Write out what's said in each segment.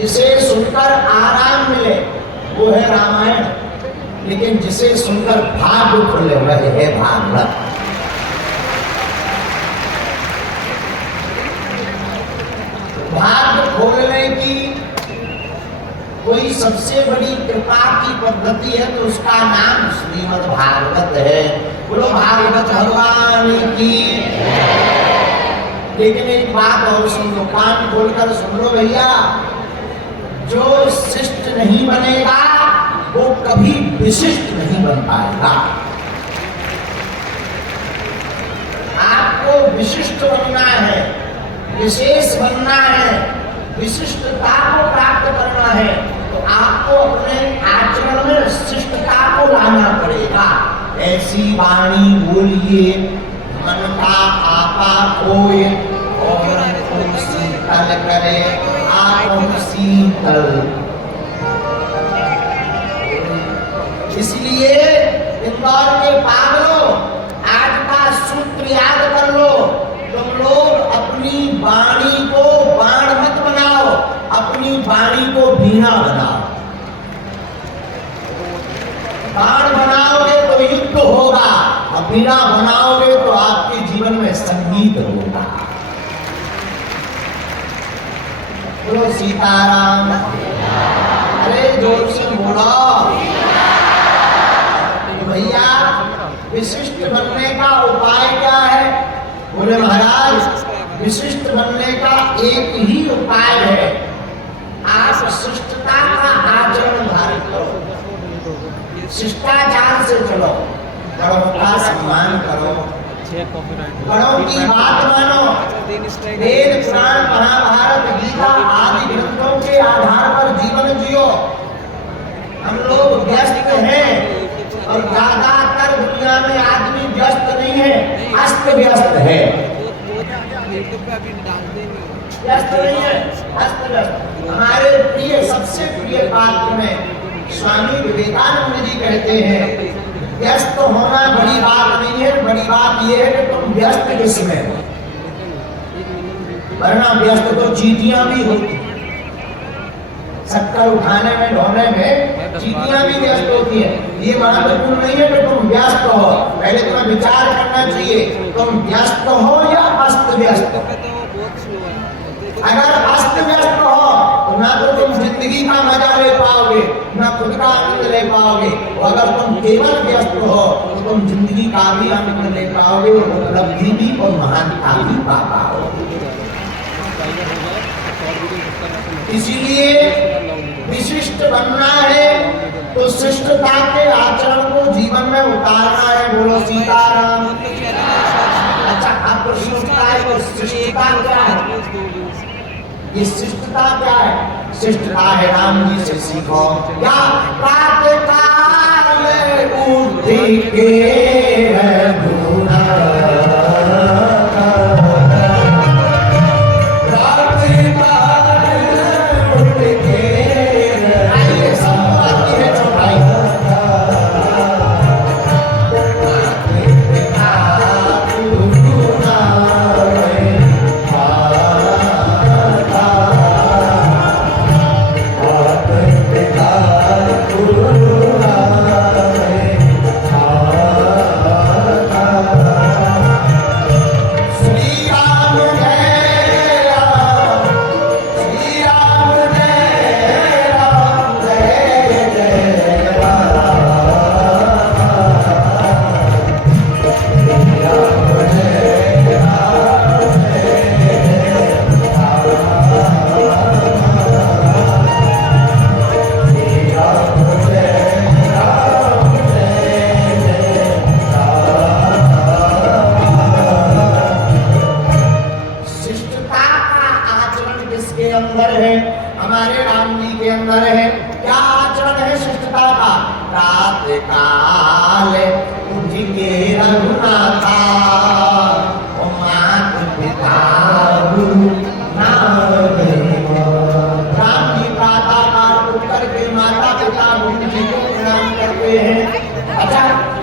जिसे सुनकर आराम मिले वो है रामायण, लेकिन जिसे सुनकर भाग्य खुले वह है भागवत। भाग्य खोलने की कोई सबसे बड़ी कृपा की पद्धति है तो उसका नाम श्रीमद् भागवत है। बोलो भागवत भगवान की। लेकिन एक बात और सुन लो, कान खोलकर सुन लो भैया, जो शिष्ट नहीं बनेगा वो कभी विशिष्ट नहीं बन पाएगा। आपको विशिष्ट बनना है, विशेष बनना है, विशिष्टता को प्राप्त करना है तो आपको अपने आचरण में शिष्टता को लाना पड़ेगा। ऐसी वाणी बोलिए मन का आपा कोय और शीतल करे आप शीतल। इसलिए इंदौर के पागलों, आज का सूत्र याद कर लो, तुम लोग अपनी वाणी को बाण मत बनाओ, अपनी वाणी को वीणा बनाओ। बाण बनाओगे तो युद्ध होगा और वीणा बनाओगे तो आपके जीवन में संगीत होगा। बोलो सीताराम। अरे जोर से बोलो भैया। विशिष्ट बनने का उपाय क्या है? बोले महाराज विशिष्ट बनने का एक ही उपाय है, आप शिष्टता का आचरण धारण करो, शिष्टाचार से चलो, बड़ों का सम्मान करो, बड़ों की बात मानो। वेद पुराण महाभारत गीता आदि ग्रंथों के आधार पर जीवन जियो। हम लोग व्यस्त हैं और ज्यादातर दुनिया में आदमी व्यस्त नहीं है, अस्त व्यस्त है। व्यस्त नहीं है, अस्त व्यस्त। हमारे प्रिय सबसे प्रिय पात्र में स्वामी विवेकानंद जी कहते हैं व्यस्त होना बड़ी बात नहीं है, बड़ी बात यह है कि तुम व्यस्त किसमें हो। वरना व्यस्त तो चींटियां भी होती, शक्कर उठाने में ढोने में चींटियां भी व्यस्त होती है। ये महत्वपूर्ण नहीं है कि तुम व्यस्त हो, पहले तुम्हें विचार करना चाहिए तुम व्यस्त हो या अस्त व्यस्त। अगर अस्त व्यस्त हो तो ना तो तुम जिंदगी का मजा ले पाओगे, ना खुद का आनंद ले पाओगे। अगर तुम केवल व्यस्त हो तो तुम जिंदगी का भी आनंद ले पाओगे और उपलब्धि भी और महानता भी पा पाओगे। इसीलिए विशिष्ट बनना है तो शिष्टता के आचरण को जीवन में उतारना है। बोलो सीताराम। अच्छा, अब प्रश्न उठता है तो शिष्टता क्या है? ये शिष्टता क्या है? शिष्टता है राम जी से सीखो। क्या प्रातःकाल उठ के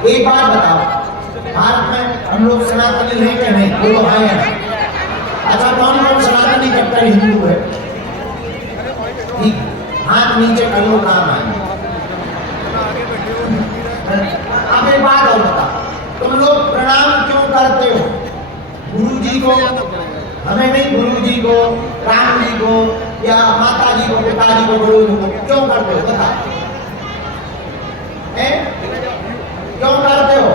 एक बात बताओ, भारत में हम लोग सनातनी हैं कि नहीं? बोलो हाँ या नहीं। अच्छा, कौन कौन सनातनी कट्टर हिंदू है? ठीक, हाथ नीचे कर लो, काम आएंगे। अब एक बात और बता, तुम लोग प्रणाम क्यों करते हो? गुरु जी को, हमें नहीं, गुरु जी को, राम जी को या माता जी को, पिताजी को, गुरु जी को क्यों करते हो? बता, क्यों करते हो?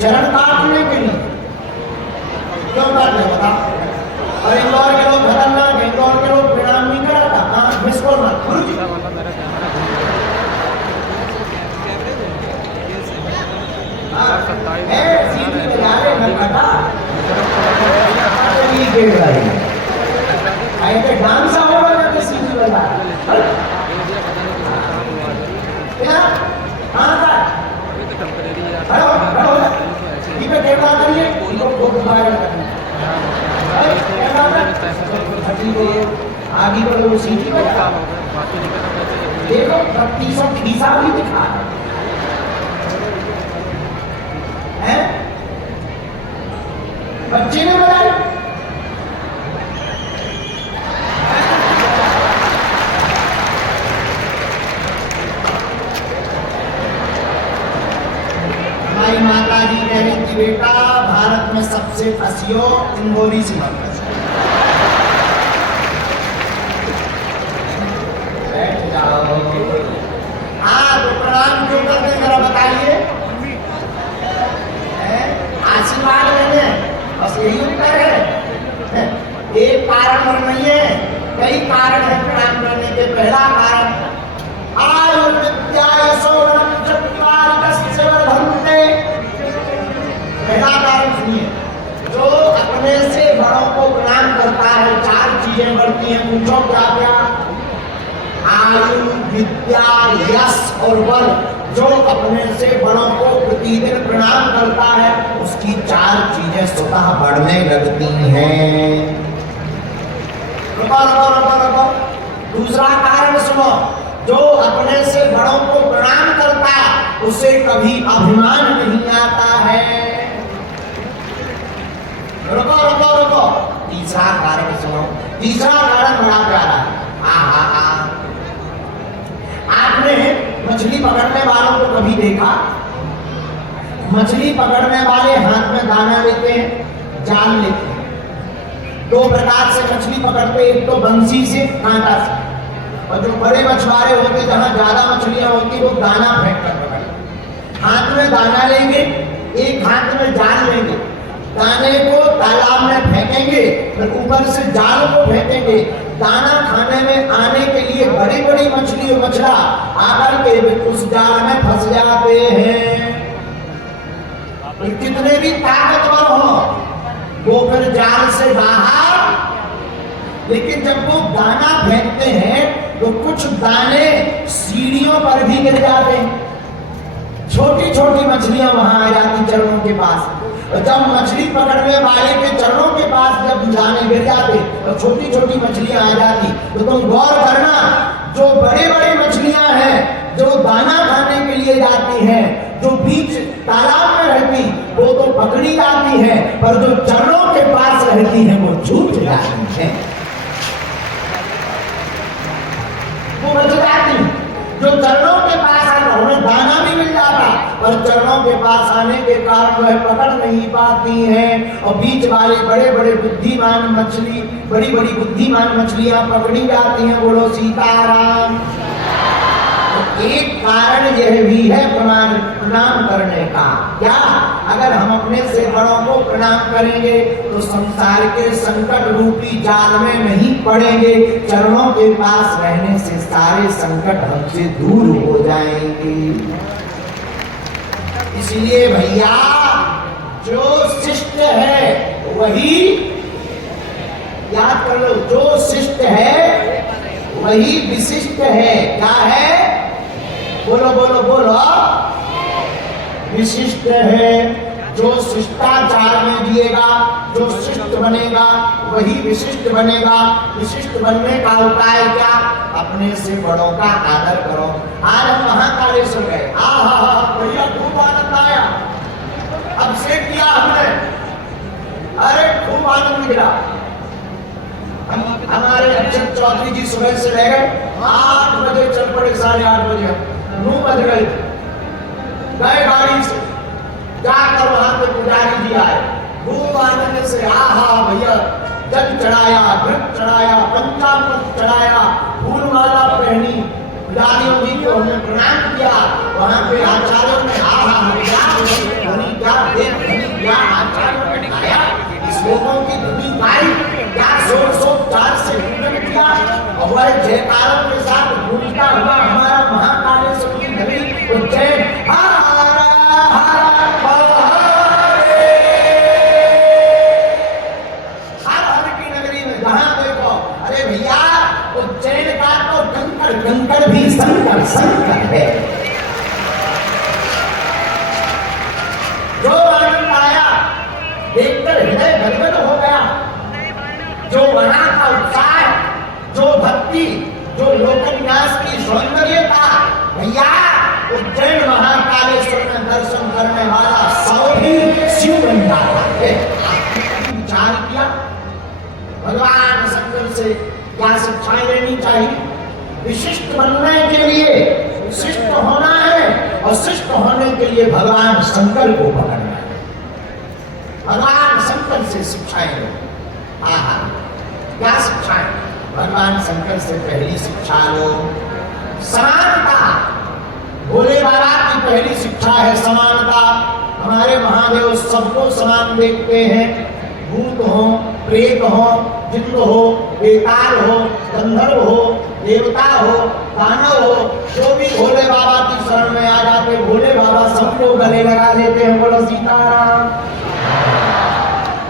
चरण काटने के लिए क्यों करते हो? बता। और इंदौर के लोग खतरनाक है, इंदौर के लोग प्रणाम नहीं कराता। हाँ, मिस कॉल मत, गुरु जी डांस होगा ना सीधी बजा आगे बढ़ो, सीधी बजा। देखो 3200 खीसा भी दिखा है, बच्चे ने बनाई। हमारी माता जी कह रही थी, बेटा भारत में सबसे फसियो इंदौरी सी मत। बैठ जाओ। हाँ, तो प्रणाम क्यों करते हैं जरा बताइए? आशीर्वाद लेने, बस यही उत्तर है। एक कारण और नहीं है, कई कारण है प्रणाम करने के। पहला कारण, आयु विद्या यशोधन चत्वारिकस्य वर्धन्ते। पहला कारण सुनिए, जो अपने से बड़ों को प्रणाम करता है, चार चीजें बढ़ती हैं। पूछो क्या क्या? आयु, विद्या, यश और बल। जो अपने से बड़ों को प्रतिदिन प्रणाम करता है, उसकी चार चीजें स्वतः बढ़ने लगती हैं। दूसरा कारण सुनो, जो अपने से बड़ों को प्रणाम करता है, उसे कभी अभिमान नहीं आता है। रुको। तीसरा कारण सुनो, तीसरा कारण बड़ा प्यारा है। आपने मछली पकड़ने वालों को कभी देखा? मछली पकड़ने वाले हाथ में दाना लेते हैं, जाल लेते हैं। दो प्रकार से मछली पकड़ते, एक तो बंसी से, कांटा से। और जो बड़े मछुआरे होते, जहां ज्यादा मछलियां होती, वो दाना फेंक कर पकड़ते। हाथ में दाना लेंगे, एक हाथ में जाल लेंगे, दाने को तालाब में फेंकेंगे, फिर ऊपर से जाल को फेंकेंगे। दाना खाने में आने के लिए बड़ी बड़ी मछली और मछला आकर के उस जाल में फंस जाते हैं। कितने भी ताकतवर हो, वो फिर जाल से बाहर। लेकिन जब वो दाना फेंकते हैं तो कुछ दाने सीढ़ियों पर भी गिर जाते हैं। छोटी छोटी मछलियां वहां आ जाती चरणों के पास। जब मछली पकड़ने वाले के चरणों के पास जब दाने गिर जाते और छोटी छोटी मछलियां आ जाती, तो तुम गौर करना, जो बड़े बड़े मछलियां हैं जो दाना खाने के लिए जाती हैं, जो बीच तालाब में रहती, वो तो पकड़ी जाती है, पर जो चरणों के पास रहती है वो छूट जाती है, वो बच जाती। जो चरणों के पास आता, उन्हें दाना भी मिल जाता, पर चरणों के पास आने के कारण वह पकड़ नहीं पाती हैं। और बीच वाले बड़े बड़े बुद्धिमान मछली, बड़ी बड़ी बुद्धिमान मछलियां पकड़ी जाती हैं। बोलो सीताराम। तो एक कारण यह भी है प्रणाम करने का। क्या? अगर हम अपने से बड़ों को प्रणाम करेंगे तो संसार के संकट रूपी जाल में नहीं पड़ेंगे। चरणों के पास रहने से सारे संकट हमसे दूर हो जाएंगे। इसलिए भैया, जो शिष्ट है वही, याद कर लो, जो शिष्ट है वही विशिष्ट है। क्या है? बोलो बोलो बोलो। विशिष्ट है। जो शिष्टाचार में जिएगा, जो शिष्ट बनेगा, वही विशिष्ट बनेगा। विशिष्ट बनने का उपाय क्या? अपने से बड़ों का आदर करो। आज हम महाकालेश्वर गए, भैया खूब आनंद आया, अभिषेक किया हमने, अरे खूब आनंद मिला। हमारे अक्षत चौधरी जी सुबह से रह गए, 8 बजे चल पड़े, 8:30 बजे 9 बज गए, गए गाड़ी से, जाकर वहां पे पुजारी जी आए, खूब आनंद से आहा भैया जल चढ़ाया, घृत चढ़ाया, पंचामृत चढ़ाया, फूल माला पहनी, पुजारियों जी को हमने प्रणाम किया। वहां पे आचार्यों ने आहा क्या आचार्यों ने गाया, श्लोकों की धुनी गाई, क्या जोर से पूजन किया, और वह जयकारों के साथ गूंजता हुआ हमारा महाकालेश्वर की नगरी उज्जैन कंकड़ भी संकर संकर है। जो आनंद आया देखकर हृदय गदगद हो गया, जो वहां का उत्साह, जो भक्ति, जो लोकन्यास की सौंदर्यता, भैया उज्जैन महाकालेश्वर में दर्शन करने वाला 100 ही शिव बन जाता है। विचार किया भगवान शंकर से क्या शिक्षाएं लेनी चाहिए। विशिष्ट बनने के लिए शिष्ट होना है, और शिष्ट होने के लिए भगवान शंकर को पकड़ना है, भगवान शंकर से शिक्षाएं लो। आहा क्या शिक्षाएं, भगवान शंकर से पहली शिक्षा लो समानता। भोले बाबा की पहली शिक्षा है समानता। हमारे महादेव सबको समान देखते हैं, भूत हो, प्रेत हो, जिन्न हो, बेताल हो, गंधर्व हो, देवता हो, दानव हो, जो भी भोले बाबा की शरण में आ जाते, भोले बाबा सबको गले लगा लेते हैं। बोलो सीताराम।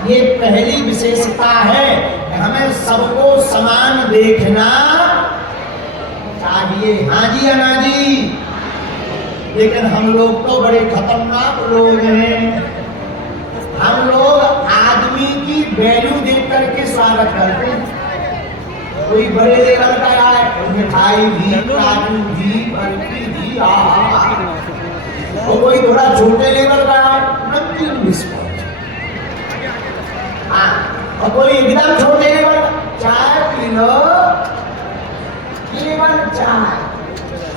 ये पहली विशेषता है, हमें सबको समान देखना चाहिए। हाँ जी अना जी, लेकिन हम लोग तो बड़े खतरनाक लोग हैं। हम लोग आदमी की वैल्यू देख करके स्वागत करते हैं। कोई बड़े लेवल का आए, मिठाई भी, काजू भी, बर्फी भी, और कोई थोड़ा छोटे लेवल का आए, नमकीन बिस्कुट, और कोई एकदम छोटे लेवल, चाय पी लो, केवल चाय।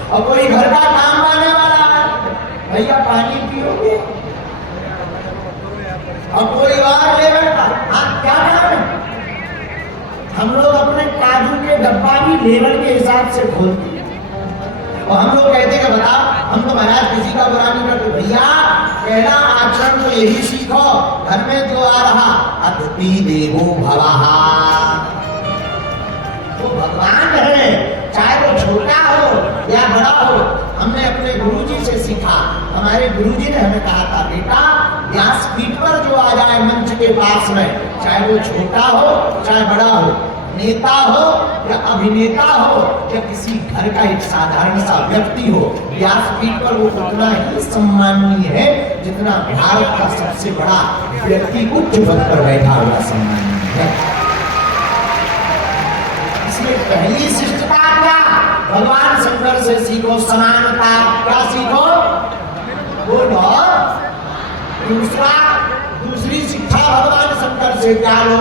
और कोई घर का काम आने वाला है, भैया पानी पियोगे। और कोई और लेवल का, हाँ क्या काम है। हम लोग अपने काजू के डब्बा भी लेवल के हिसाब से खोलते हैं, और हम लोग कहते हैं बता हम तो महाराज किसी का बुरा नहीं करते। भैया पहला आचरण तो यही सीखो, घर में जो आ रहा अतिथि देवो भवः, वो भगवान है, चाहे वो छोटा हो या बड़ा हो। हमने अपने गुरुजी से सीखा, हमारे गुरुजी ने हमें कहा था बेटा व्यासपीठ पर जो आ जाए मंच के पास में, चाहे वो छोटा हो चाहे बड़ा हो, नेता हो या अभिनेता हो या किसी घर का एक साधारण सा व्यक्ति हो, व्यासपीठ पर वो उतना ही सम्माननीय है जितना भारत का सबसे बड़ा व्यक्ति उच्च पद पर बैठा हुआ सम्माननीय है। इसलिए पहली शिष्टता क्या, भगवान शंकर से सीखो समानता। क्या सीखो बोलो। दूसरी शिक्षा भगवान शंकर से क्या लो,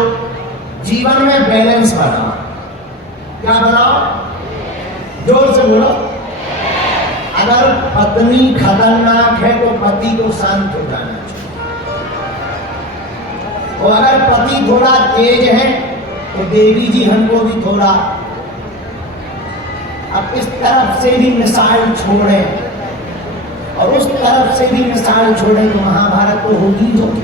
जीवन में बैलेंस बनाओ। क्या बनाओ, जोर से बोलो। अगर पत्नी खतरनाक है तो पति को शांत हो जाना चाहिए, और अगर पति थोड़ा तेज है तो देवी जी हमको भी थोड़ा अब इस तरफ से भी मिसाइल छोड़े और उस तरफ से भी मिसाइल छोड़े तो महाभारत तो होगी ही होगी।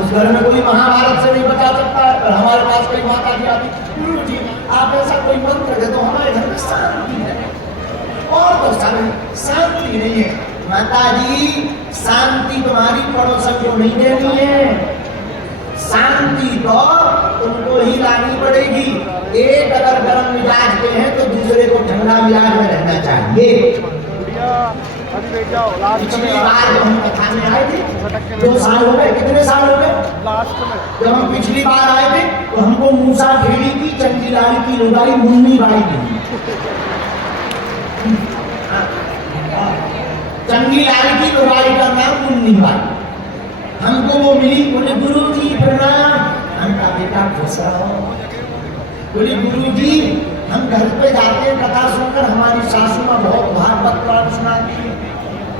उस घर में कोई महाभारत से नहीं बचा सकता है, और हमारे पास कोई माता जी आती, गुरु जी आप ऐसा कोई मंत्र दे तो हमारे घर में शांति है, और तो शांति नहीं है। माता जी शांति तुम्हारी पड़ोसन को नहीं देनी है, शांति तो तुमको ही लानी पड़ेगी। एक अगर गर्म मिजाज के हैं तो दूसरे को ठंडा मिजाज में रहना चाहिए। पिछली बार जब हम कथा में आए थे 2 साल हो गए, कितने साल हो गए जब हम पिछली बार आए थे, तो हमको मूसा खेड़ी की चंदीलाल की लुगाई मुन्नी बाई मिली। चंदीलाल की लुगाई का नाम मुन्नी बाई, हमको वो मिली। बोले गुरु जी प्रणाम। हम कहा बेटा खुश रहो, बोली गुरुजी हम घर पे जाते हैं कथा सुनकर हमारी सासू माँ बहुत भागवत पुराण सुनाती है।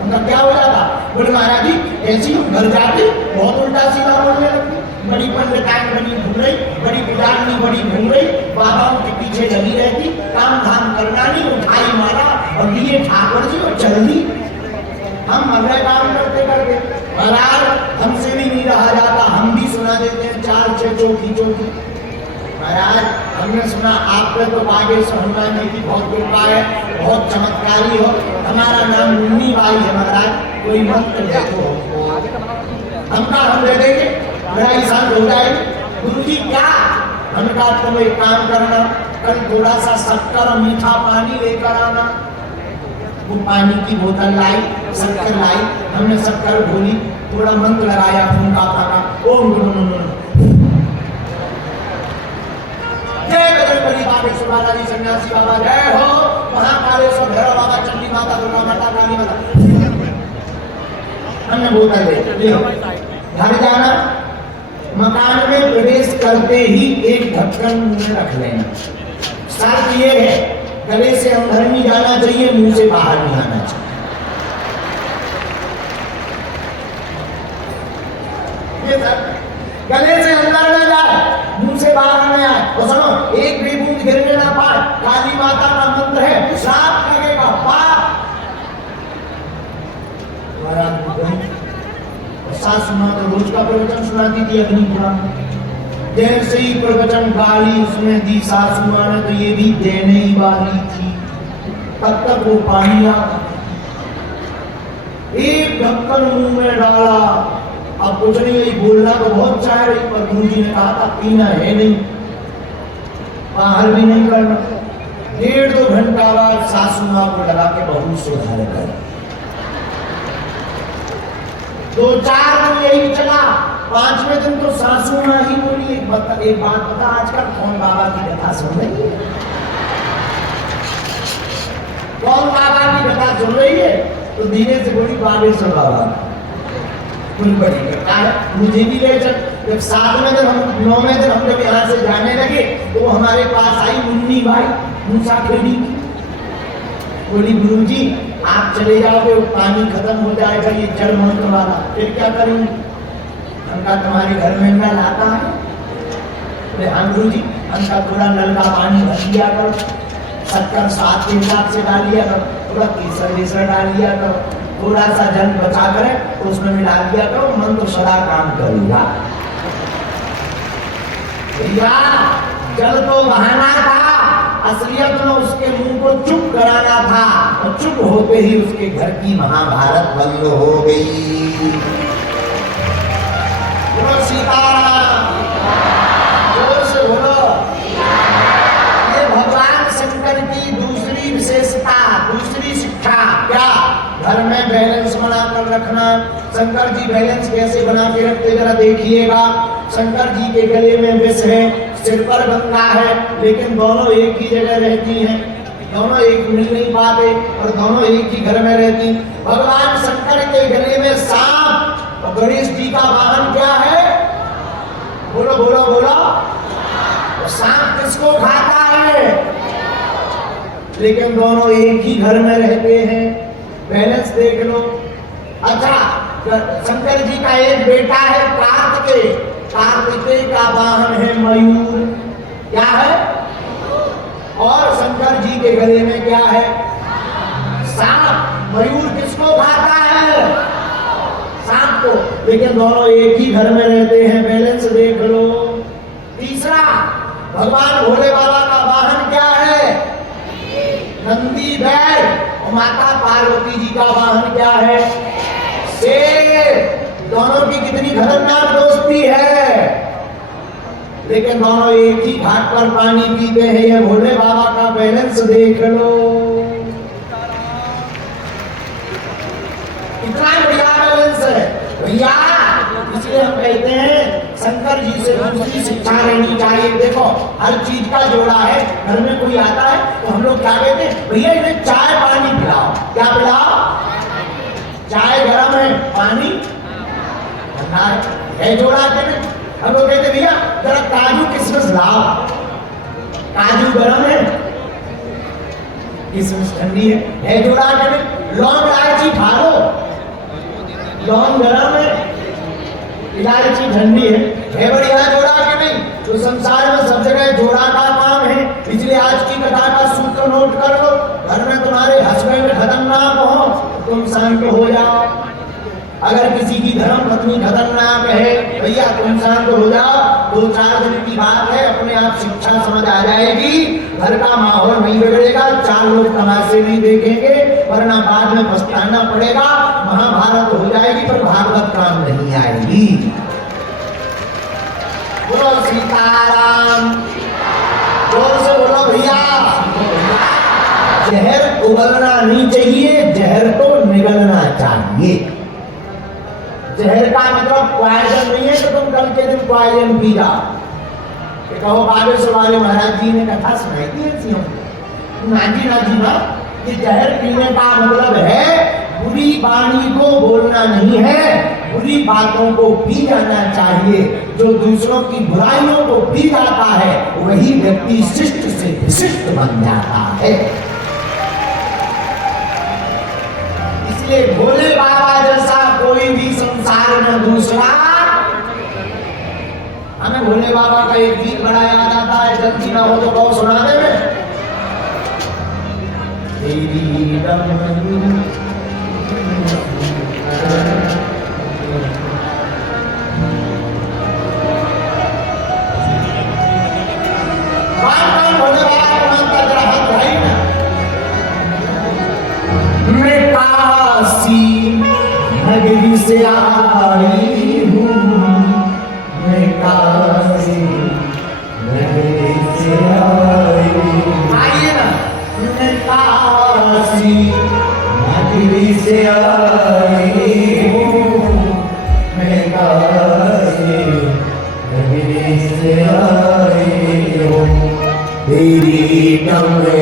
उनका क्या हो जाता? बोले महाराज जी ऐसी हम घर जाते बहुत उल्टा सीधा बोलने लगती, बड़ी पंडिताइन बनी घूम रही, बड़ी पुजारनी बड़ी घूम रही, बाबाओं के पीछे लगी रहती, काम धाम करना नहीं, उठाई मारा और लिए ठाकुर जी और चल दी। हम मर्रे काम करते करते महाराज हमसे भी नहीं रहा जाता, हम भी सुना देते हैं 4-6 चौकी चौकी। महाराज हमने सुना आप पे तो बागेश्वर हनुमान जी की बहुत कृपा है, बहुत चमत्कारी हो, हमारा नाम मुन्नी बाई है महाराज, कोई मंत्र देखो हमका हम दे देंगे, मेरा ईशान हो जाएगी। गुरु जी क्या? हमने कहा तुम एक काम करना, कल थोड़ा सा शक्कर और मीठा पानी लेकर आना। वो पानी की बोतल लाई, शक्कर लाई, हमने शक्कर घोली, थोड़ा मंत्र लगाया, फूंका फाका, ओम जय बजरंगबली बागेश्वर बालाजी सन्यासी बाबा जय हो, महाकालेश्वर भैरव बाबा, चंडी माता, दुर्गा माता, काली माता। हमने बोतल ले घर जाना, मकान में प्रवेश करते ही एक ढक्कन मुंह में रख लेना। शर्त ये है गले से अंदर नहीं जाना चाहिए, मुंह से बाहर नहीं आना चाहिए। गले से अंदर न जाए, मुंह से बाहर न आए। तो सुनो एक भी बूंद गिरने ना पाए, काली माता का मंत्र है, श्राप लगेगा पाप। सासू माँ तो रोज का प्रवचन सुनाती थी अग्नि पुराण, जैसे ही प्रवचन गाली उसमें दी सासू माँ ने तो ये भी देने ही वाली थी, तब तक वो पानी आ एक ढक्कन मुंह में डाला। अब कुछ नहीं, यही बोलना तो बहुत चाह रही, पर गुरुजी ने कहा था पीना है नहीं, बाहर भी नहीं करना। 1.5-2 घंटा बाद सासू माँ को लगा के बहुत सुधार कर। 2-4 दिन यही चला, 5वें दिन तो सासू माँ ही बोली एक बात बता, आजकल कौन बाबा की कथा सुन रही है? कौन बाबा की कथा सुन रही है? तो धीरे से बोली बागेश्वर बाबा। बड़ी कथा है, मुझे भी ले चल। जब 7वें दिन हम 9वें दिन हम जब यहाँ से जाने लगे तो वो हमारे पास आई मुन्नी बाई मूसा खेड़ी की, बोली गुरुजी आप चले जाओगे, पानी खत्म हो जाएगा, ये जल मंत्र वाला, फिर क्या करूंगी? हमका तुम्हारे घर में नल आता है? बोले हाँ गुरुजी, हमका थोड़ा नल का पानी भर लिया करो, शक्कर स्वाद के हिसाब से डाल लिया करो, थोड़ा केसर डाल लिया करो, थोड़ा सा जल बचा कर तो उसमें मिला दिया करो, मंत्र सदा काम करेगा। भैया जल तो बहाना था, असलियत में उसके मुंह को चुप कराना था, और चुप होते ही उसके घर की महाभारत बंद हो गई। बोलो सीताराम, जोर से बोलो। ये भगवान शंकर की दूसरी विशेषता, दूसरी शिक्षा क्या? घर में बैलेंस बनाकर रखना। शंकर जी बैलेंस कैसे बना के रखते जरा देखिएगा। शंकर जी के गले में विष है, सिर पर गंगा है, लेकिन दोनों एक ही जगह रहती हैं, दोनों एक मिल नहीं पाते और दोनों एक ही घर में रहती। भगवान शंकर के गले में सांप, और गणेश जी का वाहन क्या है? बोलो बोलो बोलो। सांप किसको खाता है? लेकिन दोनों एक ही घर में रहते हैं। बैलेंस देख लो। अच्छा, शंकर जी का एक बेटा है कार्तिकेय, कार्तिकेय का वाहन है मयूर, क्या है? और शंकर जी के गले में क्या है? सांप। मयूर किसको खाता है? सांप को। लेकिन दोनों एक ही घर में रहते हैं, बैलेंस देख लो। तीसरा, भगवान भोले बाबा का वाहन क्या है? नंदी बैल। और माता पार्वती जी का वाहन क्या है? शेर। दोनों की कितनी खतरनाक दोस्ती है, लेकिन दोनों एक ही घाट पर पानी पीते हैं। ये भोले बाबा का बैलेंस देख लो, इतना बढ़िया बैलेंस है भैया। इसलिए हम कहते हैं शंकर जी से दूसरी शिक्षा लेनी चाहिए। देखो हर चीज का जोड़ा है, घर में कोई आता है तो हम लोग क्या कहते हैं? भैया इन्हें चाय पानी पिलाओ। क्या पिलाओ? चाय गरम है, पानी ठंडा है। जोड़ा के हम लोग कहते भैया जरा काजू किशमिश लाओ, काजू गरम है, किशमिश ठंडी है जोड़ा के नहीं? लौंग इलायची खा लो, लौंग गरम है, इलायची ठंडी है बढ़िया जोड़ा के नहीं? तो संसार में सब जगह जोड़ा का काम है, इसलिए आज की कथा का सूत्र नोट कर लो। घर में तुम्हारे हस्बैंड खतरनाक हो, तुम शांत हो जाओ। अगर किसी की धर्म पत्नी खतरनाक है, भैया तुम शांत हो जाओ। 2-4 दिन की बात है, अपने आप शिक्षा समझ आ जाएगी, घर का माहौल नहीं बिगड़ेगा, 4 लोग तमाशे नहीं देखेंगे, वरना बाद में पछताना पड़ेगा। महाभारत हो जाएगी पर भागवत काम नहीं आएगी। बोलो सीताराम, जोर से बोलो भैया। जहर उगलना नहीं चाहिए, जहर तो निगलना चाहिए। जहर का मतलब पॉइजन नहीं है तो तुम कल के दिन पॉइजन पी जाओ। कहो बागेश्वर वाले महाराज जी ने कथा सुनाई थी ऐसी हमको, नाजी ना, ये जहर पीने का मतलब है बुरी वाणी को बोलना नहीं है, बुरी बातों को पी जाना चाहिए। जो दूसरों की बुराइयों को पी जाता है वही व्यक्ति शिष्ट से विशिष्ट बन जाता है। इसलिए भोले बाबा जैसा कोई भी संसार में दूसरा। हमें भोले बाबा का एक गीत बड़ा याद आता है, जल्दी ना हो तो बहुत सुना दे मैं। तेरी भोले बाबा को मानता जरा हाथ भाई ना। मैं काशी नगरी से आई हूँ, मैं काशी नगरी से आई हूँ। आइए ना। मैं काशी नगरी से आई हूँ, मैं काशी नगरी से आई हूँ। तेरी डमरू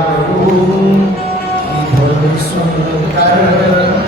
जाऊं इधर सुनकर